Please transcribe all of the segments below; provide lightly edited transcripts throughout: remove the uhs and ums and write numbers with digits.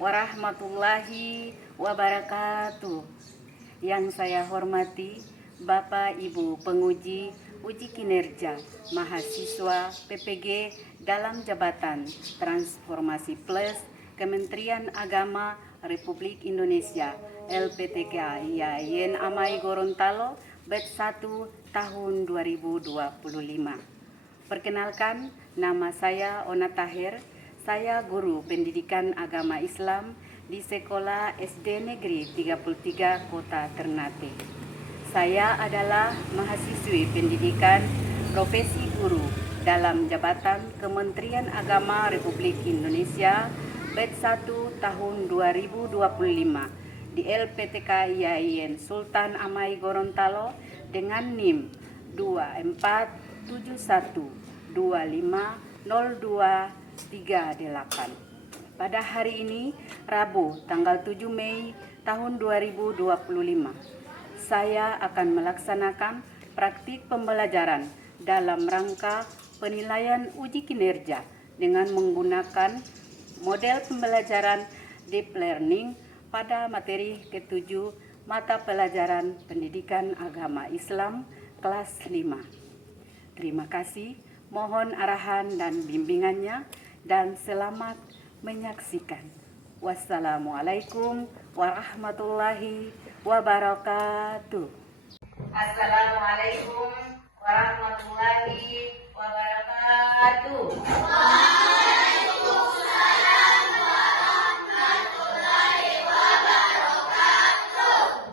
warahmatullahi wabarakatuh. Yang saya hormati Bapak Ibu penguji uji kinerja mahasiswa PPG dalam jabatan Transformasi Plus Kementerian Agama Republik Indonesia LPTK IAIN Amai Gorontalo batch 1 tahun 2025. Perkenalkan, nama saya Ona Tahir. Saya guru pendidikan agama Islam di Sekolah SD Negeri 33 Kota Ternate. Saya adalah mahasiswi pendidikan profesi guru dalam jabatan Kementerian Agama Republik Indonesia batch 1 tahun 2025 di LPTK IAIN Sultan Amai Gorontalo dengan NIM 2471250238. Pada hari ini, Rabu, tanggal 7 Mei tahun 2025, saya akan melaksanakan praktik pembelajaran dalam rangka penilaian uji kinerja dengan menggunakan model pembelajaran deep learning pada materi ke-7 mata pelajaran pendidikan agama Islam kelas 5. Terima kasih, mohon arahan dan bimbingannya, dan selamat menyaksikan. Wassalamualaikum warahmatullahi wabarakatuh. Assalamualaikum warahmatullahi wabarakatuh. Waalaikumsalam warahmatullahi wabarakatuh.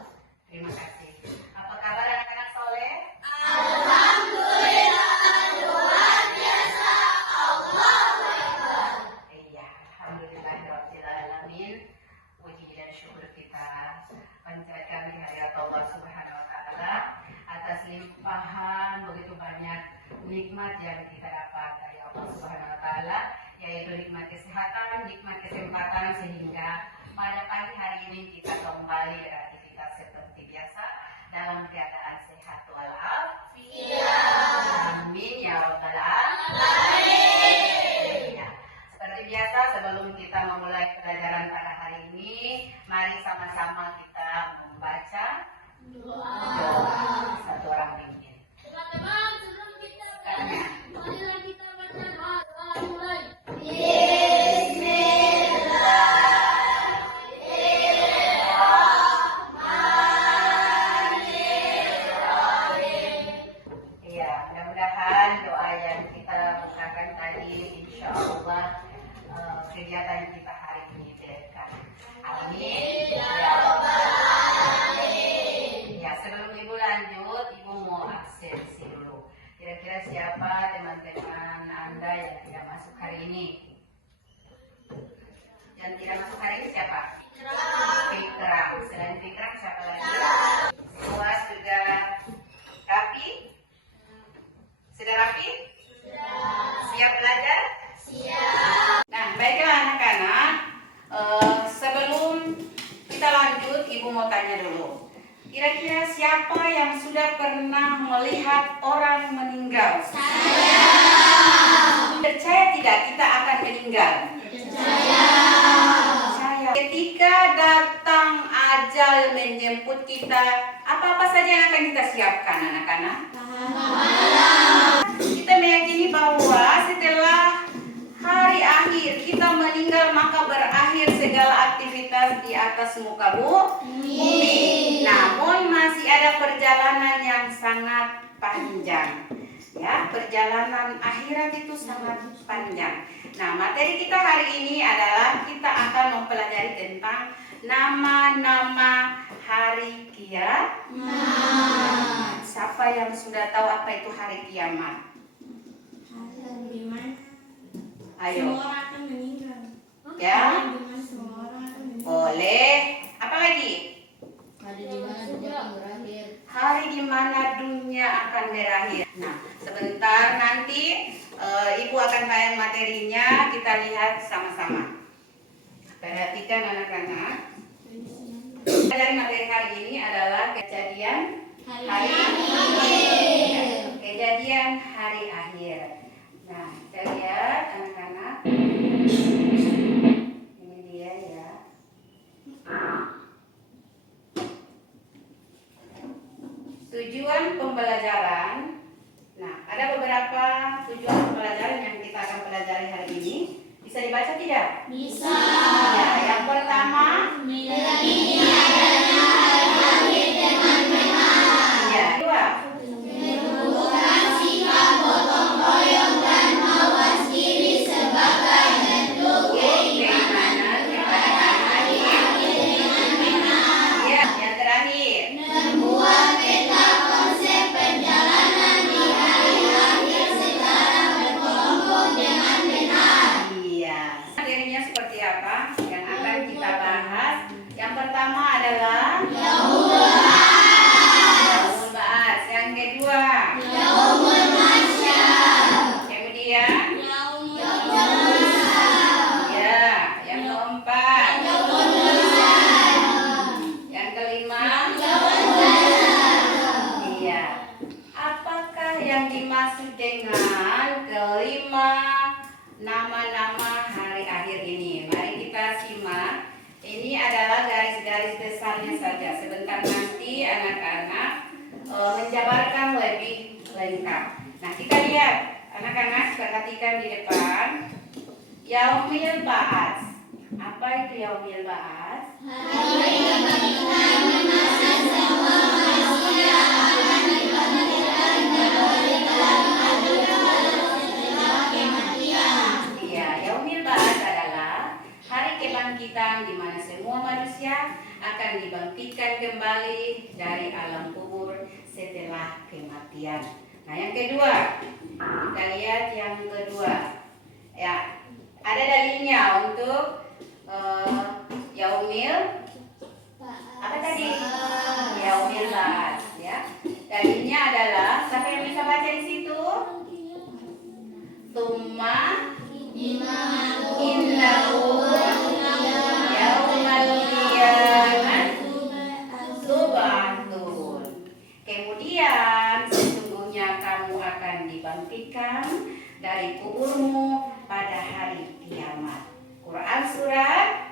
Terima kasih. Apa kabar anak-anak soleh? Panjatkan kehadirat Allah Subhanahu wa Ta'ala atas limpahan begitu banyak nikmat yang kita dapat dari Allah Subhanahu wa Ta'ala, yaitu nikmat kesehatan, nikmat kesempatan, sehingga pada pagi hari ini kita kembali beraktivitas seperti biasa dalam keadaan sehat walafiat. Amin ya rabbal alamin. Seperti biasa, sebelum kita memulai pelajaran pada hari ini, mari sama-sama kita membaca doa. Satu orang pimpin. Teman-teman, sebelum kita marilah kita baca doa. Mulai. Ya, mudah-mudahan doa yang kita bukakan tadi, insya Allah kegiatan kita hari ini berkah. Amin. Ya, sebelum Ibu lanjut, Ibu mau absensi dulu. Kira-kira siapa teman-teman Anda yang tidak masuk hari ini? Yang tidak masuk hari ini siapa? Fikra. Selain Fikra siapa lagi? Semua sudah rapi? Sudah rapi? Siap belajar? Siap. Nah, baiklah anak-anak. Sebelum kita lanjut, Ibu mau tanya dulu. Kira-kira siapa yang sudah pernah melihat orang meninggal? Saya. Percaya tidak kita akan meninggal? Percaya. Ketika datang ajal menjemput kita, apa-apa saja yang akan kita siapkan anak-anak? Kita meyakini bahwa setelah hari akhir kita meninggal, maka berakhir segala aktivitas di atas muka bumi. Namun masih ada perjalanan yang sangat panjang. Ya, perjalanan akhirat itu sangat panjang. Nah, materi kita hari ini adalah kita akan mempelajari tentang nama-nama hari kiamat. Siapa yang sudah tahu apa itu hari kiamat? Ayo. Semua orang akan meninggal. Ya. Semua orang akan meninggal. Boleh. Apa lagi? Hari di mana dunia akan berakhir. Hari di mana dunia akan berakhir. Nah, sebentar nanti Ibu akan bayang materinya, kita lihat sama-sama. Perhatikan anak-anak. Dari materi hari ini adalah kejadian hari akhir. Kejadian hari akhir. Nah, kita lihat anak-anak. Ini dia ya. Bisa dibaca tidak? Bisa. Ya, yang pertama. Meyakini adanya hari-hari teman-teman. Ya, kedua. Menunjukkan sikap gotong royong dan mawas diri sebagai bentuk keimanan kepada hari-hari teman-teman. Ya, yang terakhir. Membuat peta konsep perjalanan di hari akhir secara berkelompok dengan benar. Iya. Materinya seperti apa yang akan kita bahas? Yang pertama adalah Yaumul Ba'ats. Yang kedua, Yaumul Mahsyar. kemudian Yaumul ya, yang keempat, yang kelima, iya. Apakah yang dimaksud dengan kelima nama-nama hari akhir ini? Mari kita simak. Ini adalah garis-garis besarnya saja. Sebentar nanti anak-anak menjabarkan lebih lengkap. Nah, kita lihat. Anak-anak perhatikan di depan. Yaumil Ba'ats. Apa itu Yaumil Ba'ats? Hari kebangkitan di masa semua manusia akan dibangkitkan kembali dalam setelah kematian. Iya, Yaumil Ba'ats adalah hari kebangkitan di mana semua manusia akan dibangkitkan kembali dari alam kubur setelah kematian. Nah, yang kedua, kita lihat yang kedua. Ya, ada dalilnya untuk Yaumil apa tadi? Yaumil Ba'ats, ya. Dalilnya adalah, siapa yang bisa baca di situ? Tumma innahu yaumal qiyamah tub'atsun. Kemudian sesungguhnya kamu akan dibangkitkan dari kuburmu pada hari kiamat. Quran surat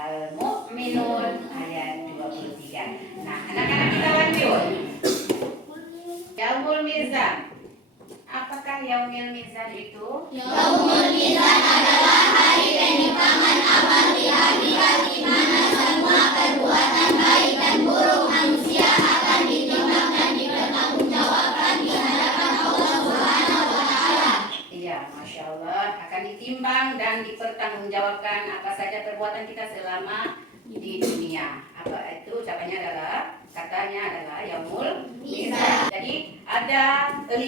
Al-Mu'minun ayat 23. Nah, anak-anak kita lanjut. Yaumul Mizan. Apakah Yaumul Mizan itu? Yaumul Mizan adalah hari penimbangan amal di akhirat di mana semua perbuatan baik dan buruk manusia akan ditimbang dan dipertanggungjawabkan di hadapan Allah Subhanahu wa Ta'ala. Iya, Masya Allah, akan ditimbang dan dipertanggungjawabkan apa saja perbuatan kita selama di dunia. Apa itu? Ucapannya adalah, katanya adalah Yaumul Mizan. Jadi ada 5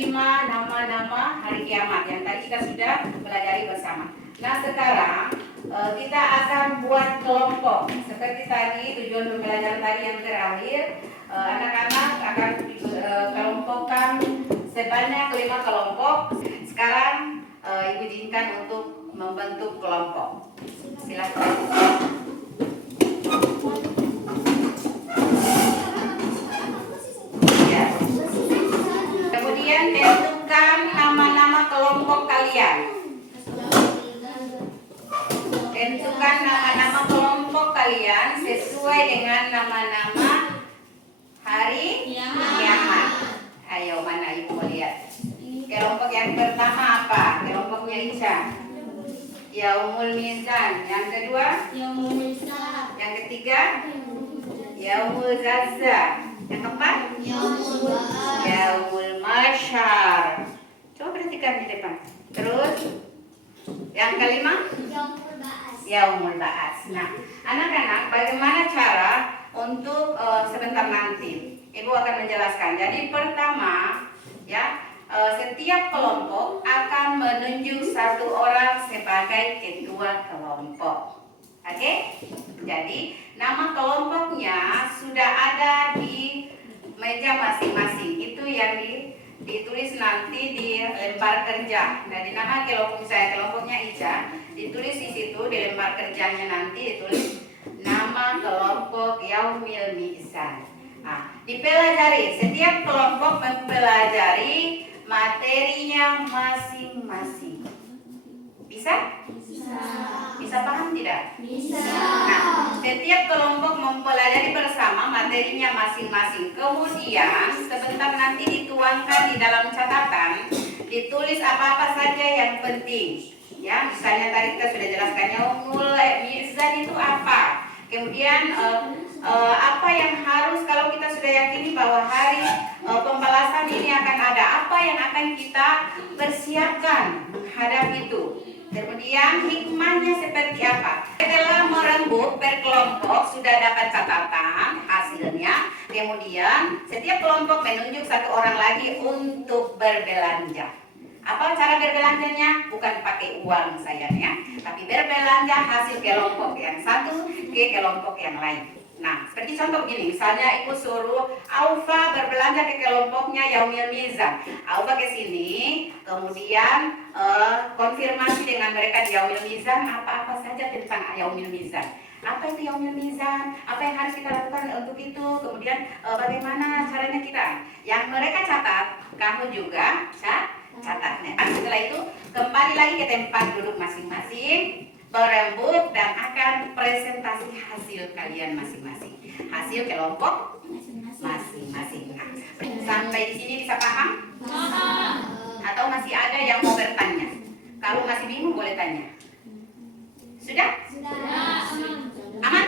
nama-nama hari kiamat yang tadi kita sudah pelajari bersama. Nah, sekarang kita akan buat kelompok. Seperti tadi tujuan pembelajaran tadi yang terakhir, anak-anak akan kelompokkan sebanyak 5 kelompok. Sekarang Ibu izinkan untuk membentuk kelompok. Silakan. Ya. Kemudian tentukan nama-nama kelompok kalian. Tentukan nama-nama kelompok kalian sesuai dengan nama-nama hari kiamat. Ayo, mana Ibu mau lihat? Kelompok yang pertama apa? Kelompoknya Ica. Yaumul Mizan. Yang kedua? Yaumul Hisab. Yang ketiga? Yaumul Zazza. Yang keempat? Yaumul Ba'ats. Yaumul Mahsyar. Coba perhatikan di depan. Terus yang kelima? Yaumul Ba'ats. Yaumul Ba'ats. Nah, anak-anak, bagaimana cara untuk sebentar nanti Ibu akan menjelaskan. Jadi pertama, ya, setiap kelompok akan menunjuk satu orang sebagai ketua kelompok. Oke? Jadi nama kelompoknya sudah ada di meja masing-masing. Itu yang ditulis nanti di lembar kerja. Nah, di nama kelompok saya, kelompoknya Ica, ditulis di situ di lembar kerjanya nanti ditulis nama kelompok Yaumil Mizan. Nah, dipelajari. Setiap kelompok mempelajari materinya masing-masing. Bisa? Bisa paham tidak? Bisa. Nah, setiap kelompok mempelajari bersama materinya masing-masing. Kemudian sebentar nanti dituangkan di dalam catatan ditulis apa-apa saja yang penting. Ya, misalnya tadi kita sudah jelaskan yaumul mizan itu apa. Kemudian apa yang harus kalau kita sudah yakini bahwa hari pembalasan ini akan ada, apa yang akan kita persiapkan menghadap itu. Kemudian hikmahnya seperti apa? Setelah merembuk per kelompok sudah dapat catatan hasilnya. Kemudian setiap kelompok menunjuk satu orang lagi untuk berbelanja. Apa cara berbelanjanya? Bukan pakai uang sayangnya, tapi berbelanja hasil kelompok yang satu ke kelompok yang lain. Nah, seperti contoh begini, misalnya ibu suruh Aufa berbelanja ke kelompoknya Yaumil Mizan. Aufa ke sini, kemudian konfirmasi dengan mereka di Yaumil Mizan apa-apa saja tentang Yaumil Mizan. Apa itu Yaumil Mizan? Apa yang harus kita lakukan untuk itu? Kemudian bagaimana caranya kita? Yang mereka catat, kamu juga catatnya. Setelah itu kembali lagi ke tempat duduk masing-masing, berembuk dan akan presentasi hasil kalian masing-masing, hasil kelompok masing-masing. Nah, sampai di sini bisa paham? Atau masih ada yang mau bertanya? Kalau masih bingung boleh tanya. Sudah? Aman?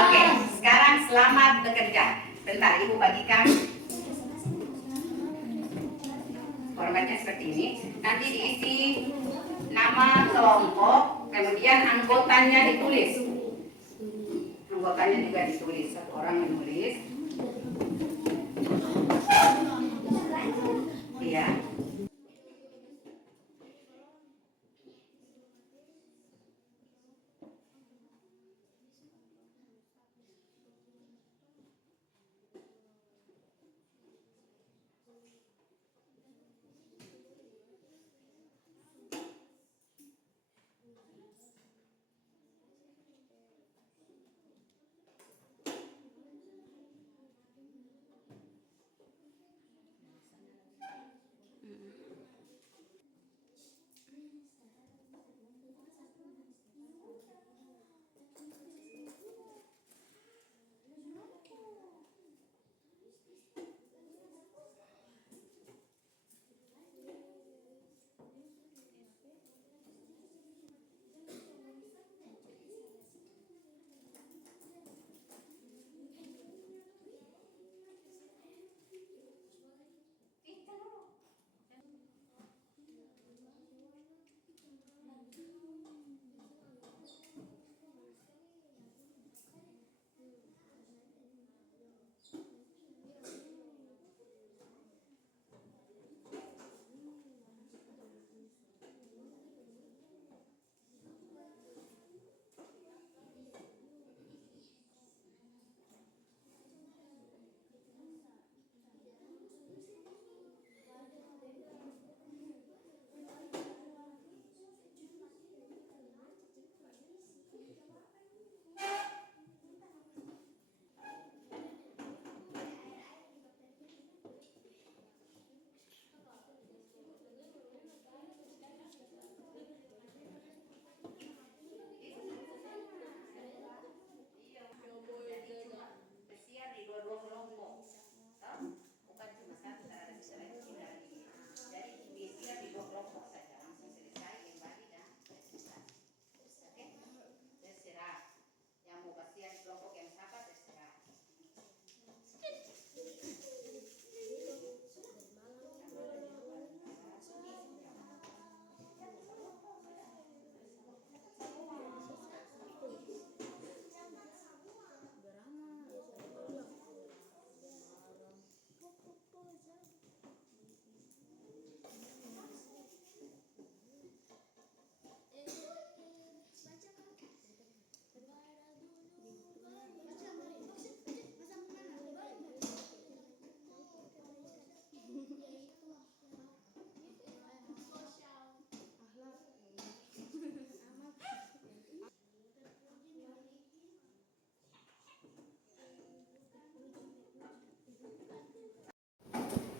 Oke, sekarang selamat bekerja. Bentar, ibu bagikan formatnya seperti ini. Nanti diisi nama kelompok, kemudian anggotanya ditulis. Anggotanya juga ditulis, satu orang menulis. Iya.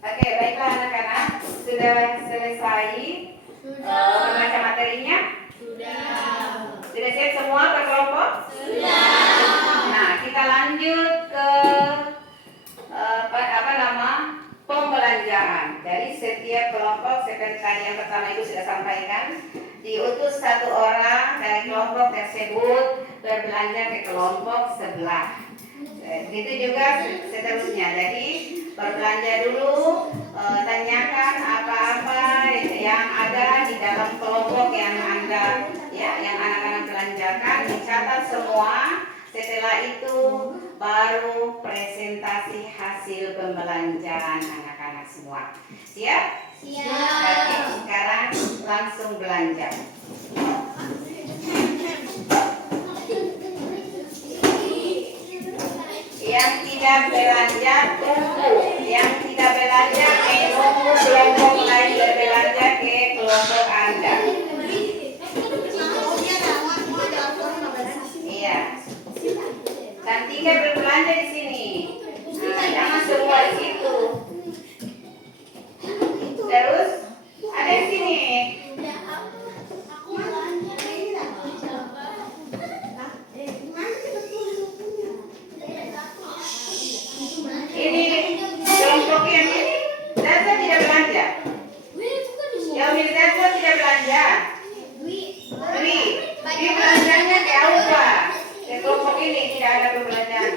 Oke, baiklah anak-anak, sudah selesai membaca materinya? Sudah siap semua berkelompok? Nah, kita lanjut ke pembelanjaan. Jadi setiap setiap kelompok seperti tadi yang pertama itu sudah sampaikan, diutus satu orang dari kelompok tersebut berbelanja ke kelompok sebelah. Begitu juga seterusnya. Jadi berbelanja dulu, tanyakan apa-apa yang ada di dalam kelompok yang Anda yang anak-anak belanjakan, dicatat semua. Setelah itu baru presentasi hasil pembelanjaan anak-anak semua. Siap? Siap. Oke, sekarang langsung belanja. Yang tidak belanja tunggu, yang tidak belanja menunggu kelompok lain berbelanja ke kelompok Anda. Iya. Cantika berbelanja di sini. Nah, jangan semua di situ. Terus ada di sini. Ini kelompok yang ini Zaza tidak belanja. Yaumil Zaza tidak belanja. Dwi belanjanya ke Aufa. Ke kelompok ini tidak ada perbelanjaan.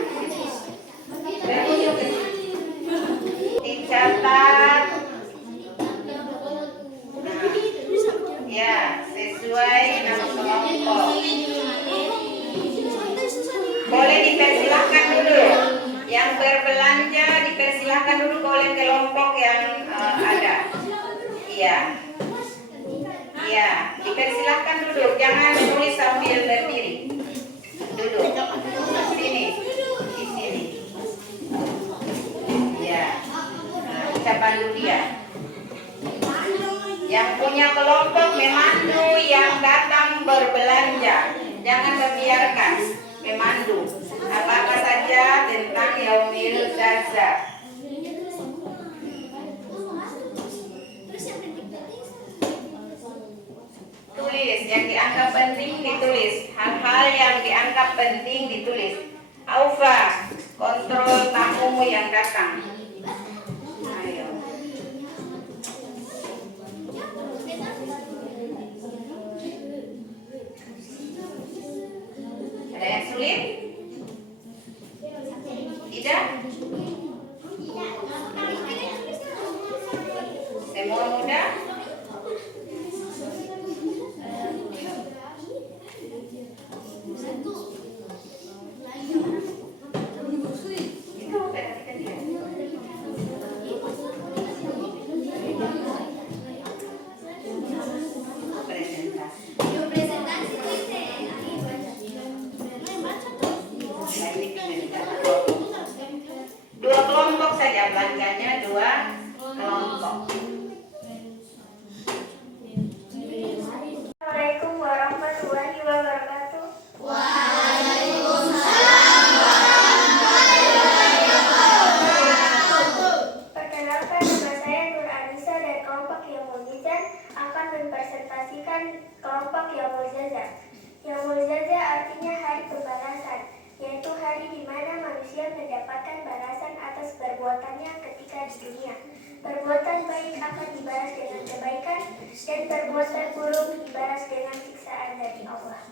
Berkunjung ke sini. Dicatat. Ya, sesuai nama kelompok. Boleh dipersilahkan dulu. Yang berbelanja dipersilahkan dulu oleh kelompok yang ada. Iya. Iya, dipersilahkan duduk. Jangan menulis sambil berdiri. Duduk. Sini. Di sini. Iya. Nah, ucapan dulu ya. Yang punya kelompok memandu yang datang berbelanja. Jangan membiarkan, memandu apa-apa saja tentang Yaumil Zaza. Tulis yang dianggap penting, ditulis. Hal-hal yang dianggap penting ditulis. Aufa, kontrol tamumu yang datang. Ayo. Ada yang sulit? Tidak? Semua mudah? Dua kelompok saja belanjanya, dua kelompok. Assalamualaikum warahmatullahi wabarakatuh. Waalaikumsalam warahmatullahi wabarakatuh. Perkenalkan, nama saya Nur Anissa dari kelompok Yaumul Zaza akan mempresentasikan kelompok Yaumul Zaza. Yaumul Zaza artinya hari pembalasan, yaitu hari di mana manusia mendapatkan balasan atas perbuatannya ketika di dunia. Perbuatan baik akan dibalas dengan kebaikan dan perbuatan buruk dibalas dengan siksaan dari Allah.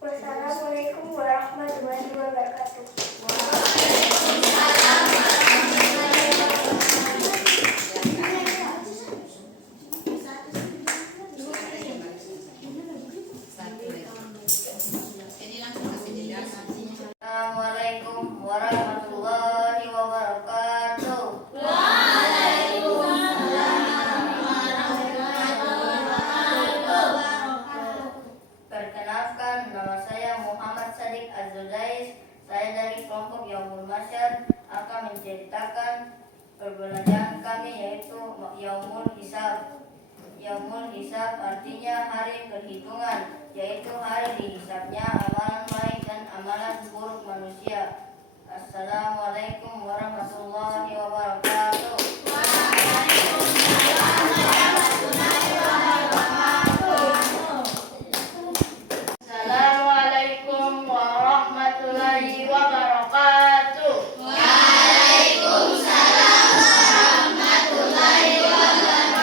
Wassalamualaikum warahmatullahi wabarakatuh. Waalaikumsalam warahmatullahi wabarakatuh. Assalamualaikum warahmatullahi wabarakatuh. Perkenalkan, nama saya Muhammad Sadiq Az-Zudais. Saya dari kelompok Yaumul Masyar akan menceritakan perbelanjaan kami, yaitu Yaumul Hisab. Yaumul Hisab artinya hari perhitungan, yaitu hari dihisabnya amalan baik dan amalan buruk manusia. Assalamualaikum warahmatullahi wabarakatuh. Assalamualaikum warahmatullahi wabarakatuh. Waalaikumsalam warahmatullahi wabarakatuh.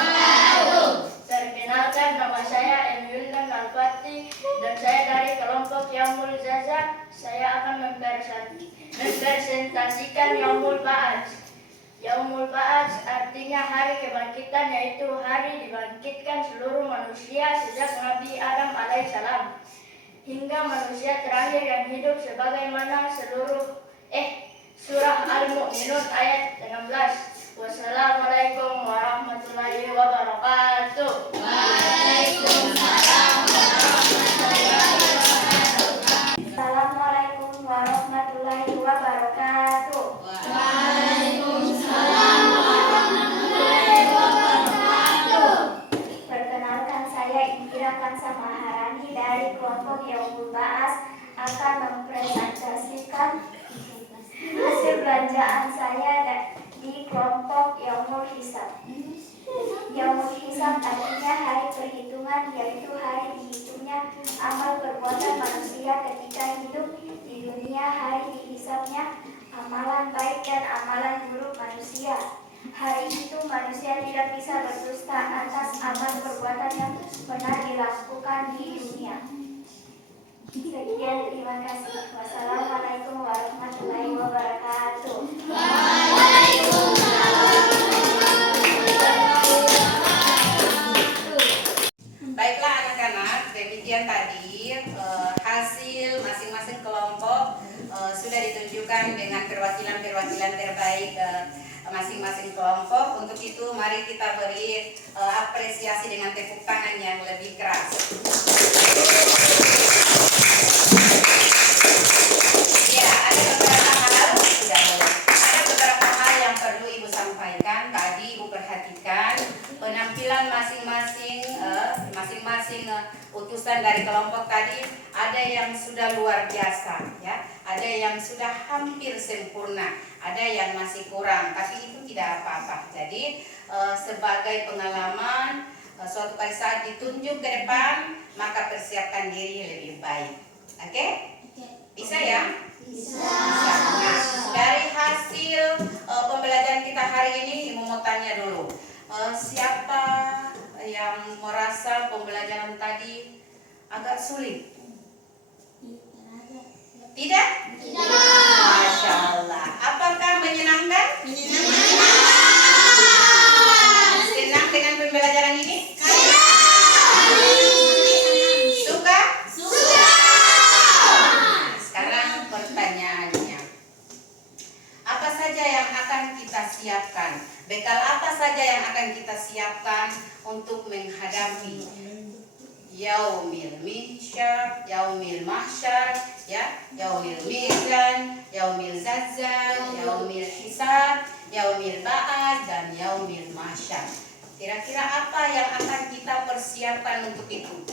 dan saya dari kelompok Yaumul Zaza. Saya akan mempresentasikan Yaumul Ba'ats. Yaumul Ba'ats artinya hari kebangkitan, yaitu hari dibangkitkan seluruh manusia sejak Nabi Adam alaihissalam hingga manusia terakhir yang hidup, sebagaimana surah Al-Mu'minun ayat 16. Wassalamualaikum warahmatullahi wabarakatuh. Assalamualaikum warahmatullahi wabarakatuh. Perkenalkan, saya Indira Kansa Maharani dari kelompok Yaumul Ba'ats akan mempresentasikan hasil belanjaan saya di kelompok Yaumul Hisab. Yaumul Hisab artinya hari perhitungan, yaitu hari dihitungnya amal perbuatan manusia ketika hidup di dunia. Hari dihisabnya amalan baik dan amalan buruk manusia. Hari itu manusia tidak bisa berdusta atas amal perbuatan yang pernah dilakukan di dunia. Sekian, terima kasih. Wassalamualaikum warahmatullahi wabarakatuh. Baiklah anak-anak, demikian tadi hasil masing-masing kelompok sudah ditunjukkan dengan perwakilan-perwakilan terbaik masing-masing kelompok. Untuk itu mari kita beri apresiasi dengan tepuk tangan yang lebih keras. Ya, ada beberapa hal yang perlu Ibu sampaikan. Tadi Ibu perhatikan penampilan masing-masing utusan dari kelompok tadi. Ada yang sudah luar biasa, ya. Ada yang sudah hampir sempurna, ada yang masih kurang, tapi itu tidak apa-apa. Jadi sebagai pengalaman, suatu kali saat ditunjuk ke depan, maka persiapkan diri lebih baik. Oke? Bisa ya? Bisa. Nah, dari hasil pembelajaran kita hari ini, Ibu mau tanya dulu, siapa yang merasa pembelajaran tadi agak sulit? Tidak? Tidak. Masya Allah. Apakah menyenangkan? Menyenangkan. Senang dengan pembelajaran ini? Suka? Suka. Sekarang pertanyaannya, apa saja yang akan kita siapkan? Bekal apa saja yang akan kita siapkan untuk menghadapi Yaumil Mahsyar, Yaumil Mahsyar, ya, Yaumil Mizan, Yaumil Zazal, Yaumil Hisab, Yaumil Ba'ats, dan Yaumil Mahsyar. Kira-kira apa yang akan kita persiapkan untuk itu?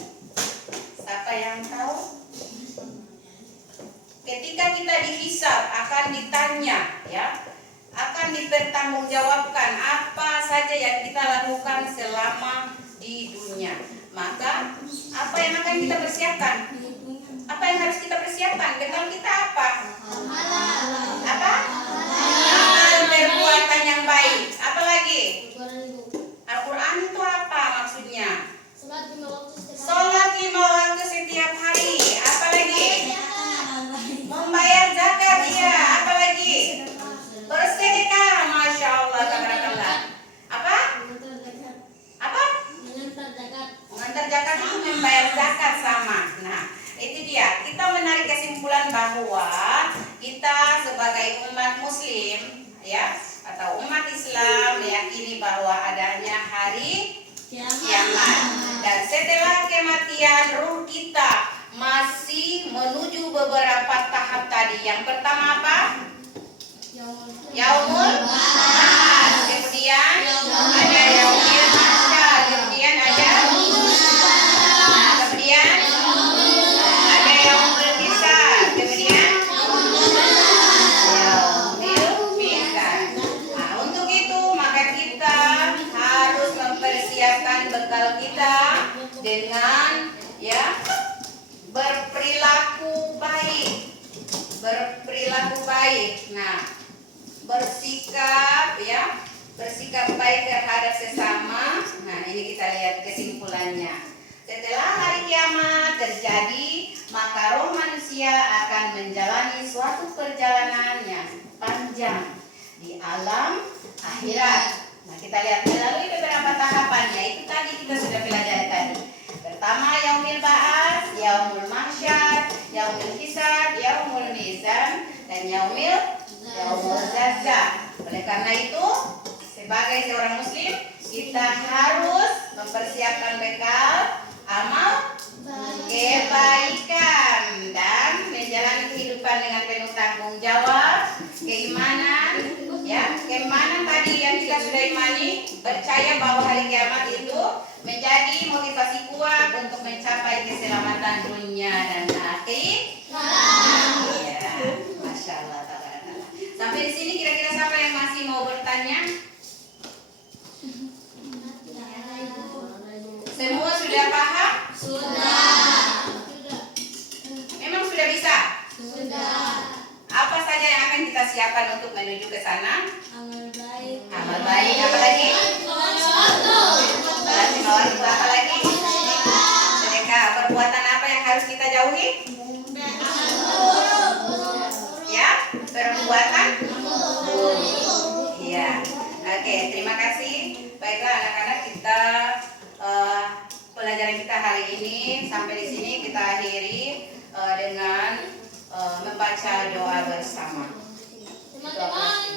Siapa yang tahu? Ketika kita dihisab akan ditanya, ya, akan dipertanggungjawabkan apa saja yang kita lakukan selama di dunia. Maka apa yang akan kita persiapkan? Apa yang harus kita persiapkan? Bekal kita apa? Apa? Amal perbuatan yang baik. Apa lagi? Al-Quran itu apa maksudnya? Sholat 5 waktu setiap hari. Apa lagi? Membayar zakat, ya. Apa lagi? Bersedekah, masya Allah, tabarakallah. Apa? Apa? Mengantar zakat itu membayar zakat sama. Nah, itu dia. Kita menarik kesimpulan bahwa kita sebagai umat Muslim, ya, atau umat Islam meyakini bahwa adanya hari kiamat. Dan setelah kematian, ruh kita masih menuju beberapa tahap tadi. Yang pertama apa? Yaumul Ba'ats. Kemudian ada Yaumil Mahsyar. Kemudian ada Yaumul Hisab. Kemudian Yaumil Mizan. Nah, untuk itu maka kita harus mempersiapkan bekal kita dengan, ya, berperilaku baik. Nah, bersikap, ya, bersikap baik terhadap sesama. Nah, ini kita lihat kesimpulannya. Setelah hari kiamat terjadi terjadi, maka roh manusia akan menjalani suatu perjalanan yang panjang di alam akhirat. Nah, kita lihat melalui beberapa tahapannya. Itu tadi kita sudah pelajari tadi. Pertama, yaumil ba'ats, yaumul mahsyar, yaumul hisab, yaumul mizan, dan yaumul zazah. Oleh karena itu, sebagai seorang muslim, kita harus mempersiapkan bekal amal kebaikan dan menjalani kehidupan dengan penuh tanggung jawab, keimanan, ya, keimanan tadi yang kita sudah imani, percaya bahwa hari kiamat itu menjadi motivasi kuat untuk mencapai keselamatan dunia dan akhirat. Ya, masya Allah, tabarakallah. Sampai di sini kira-kira siapa yang masih mau bertanya? Semua sudah paham? Sudah. Memang sudah bisa? Sudah. Apa saja yang akan kita siapkan untuk menuju ke sana? Amal baik. Amal baik, apa lagi? Salat lima waktu, apa lagi? Sedekah. Perbuatan apa yang harus kita jauhi? Ya, perbuatan buruk. Iya. Oke, terima kasih. Baiklah anak-anak, kita pelajaran kita hari ini sampai di sini kita akhiri dengan membaca doa bersama. Teman-teman,